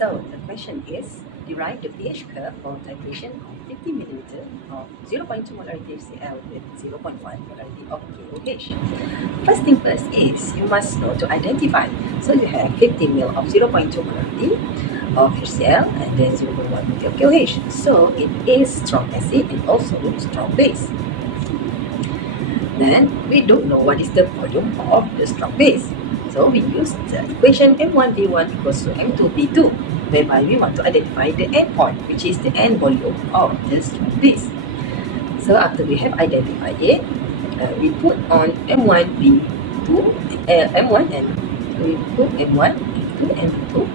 So the question is, derive the pH curve for titration of 50 ml of 0.2 molarity HCl with 0.1 molarity of KOH. First thing first is you must know to identify. So you have 50 ml of 0.2 molarity of HCl and then 0.1 molarity of KOH. So it is strong acid and also strong base. Then we don't know what is the volume of the strong base. So we use the equation M1V1 equals to M2V2, whereby we want to identify the end point, which is the end volume of the strong base. So after we have identified it, we put on M1V2, M1 and we put M1, M2 and V2.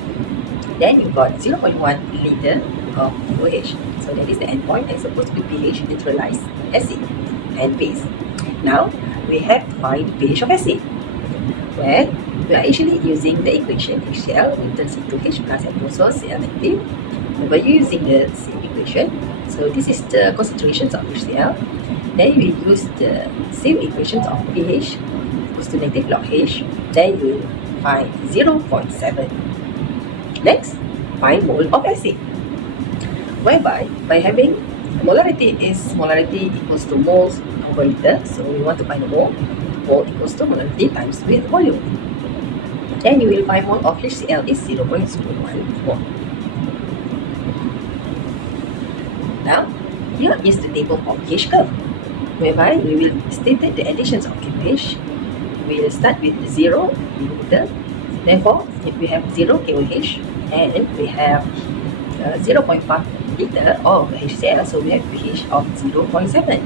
Then you got 0.1 liter of OH. So that is the end point and supposed to be pH neutralized acid and base. Now we have to find pH of acid. Well, we are actually using the equation HCl will turns into H plus and also Cl negative. By using the same equation, so this is the concentrations of HCl. Then we use the same equations of pH equals to negative log H. Then you find 0.7. Next, find mole of acid. Whereby by having molarity equals to moles over liter, so we want to find the mole. Mole equals to molarity times with volume. Then you will find mole of HCl is 0.01 mole. Now, here is the table of pH curve, whereby we will state the additions of pH. We will start with 0 milliliter. Therefore, if we have 0 KOH and we have 0.5 liter of HCl, so we have pH of 0.7.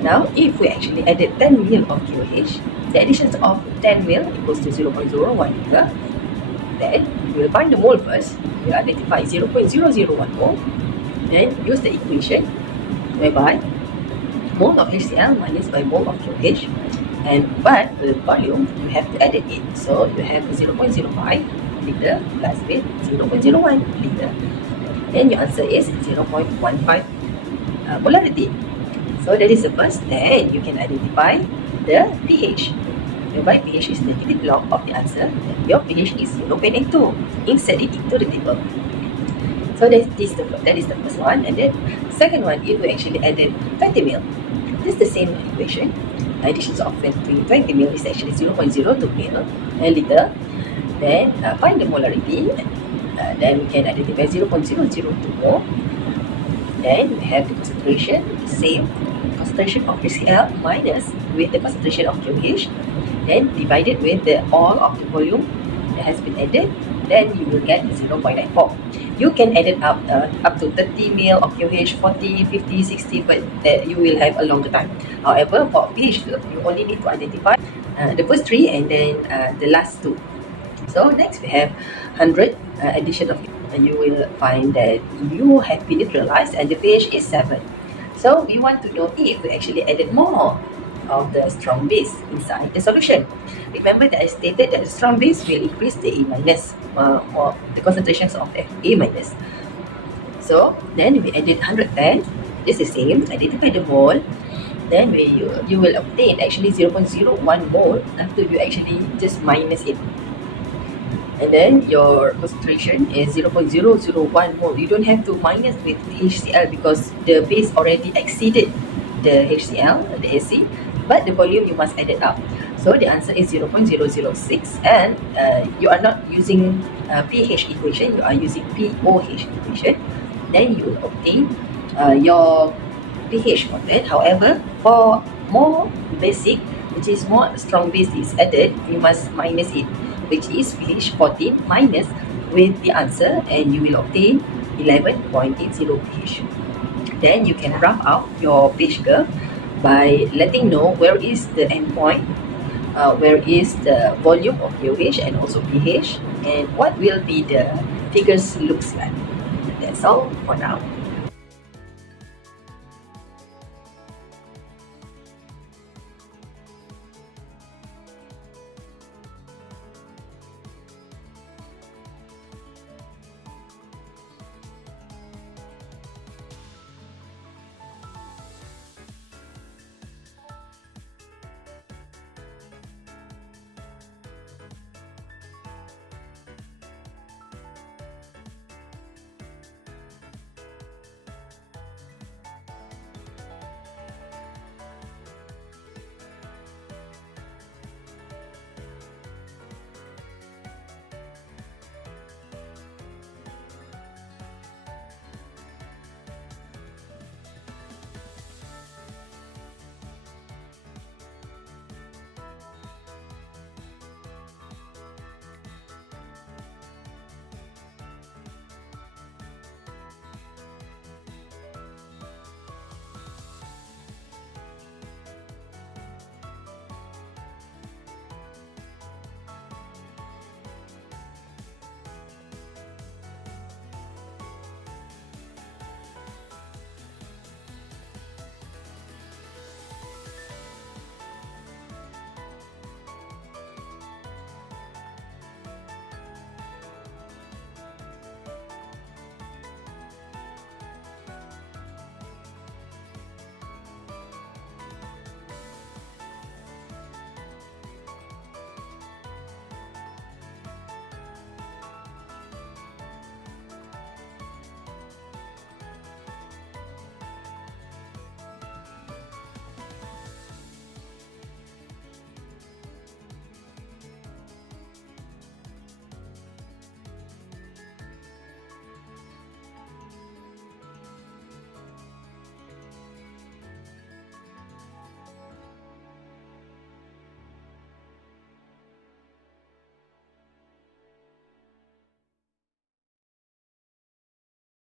Now, if we actually added 10 ml of KOH, the additions of 10 ml equals to 0.01 liter. Then, we will find the mole first. We will identify 0.001 mole. Then, use the equation whereby mole of HCl minus by mole of KOH. But the volume, you have to add it in. So, you have 0.05 liter plus with 0.01 liter. Then, your answer is 0.15 molarity. So that is the first. Then you can identify the pH. Whereby pH is negative log of the answer. Your pH is 0.82. Insert it into the table. So that is the first one. And then second one, if we actually added 20 ml, this is the same equation. Additions of 20 ml is actually 0.02 ml liter. Then find the molarity. Then we can identify 0.002 mole. Then we have the concentration, the same concentration of HCl minus with the concentration of KOH, then divided with the all of the volume that has been added, then you will get 0.94. You can add it up to 30 ml of KOH, 40, 50, 60, but you will have a longer time. However, for pH curve, you only need to identify the first three and then the last two. So next we have 100 addition of, you will find that you have been neutralized and the pH is 7. So we want to know if we actually added more of the strong base inside the solution. Remember that I stated that the strong base will increase the A minus or the concentrations of A minus. So then we added 110. This is the same. Identify the mole. Then you will obtain actually 0.01 mole until you actually just minus it. And then your concentration is 0.001 mole. You don't have to minus with HCl because the base already exceeded the HCl, the acid, but the volume you must add it up. So the answer is 0.006, and you are not using pH equation, you are using pOH equation. Then you will obtain your pH for that. However, for more basic, which is more strong base is added, you must minus it, which is pH 14 minus with the answer, and you will obtain 11.80 pH. Then you can rough out your pH curve by letting know where is the end point, where is the volume of KOH and also pH, and what will be the figures looks like. That's all for now.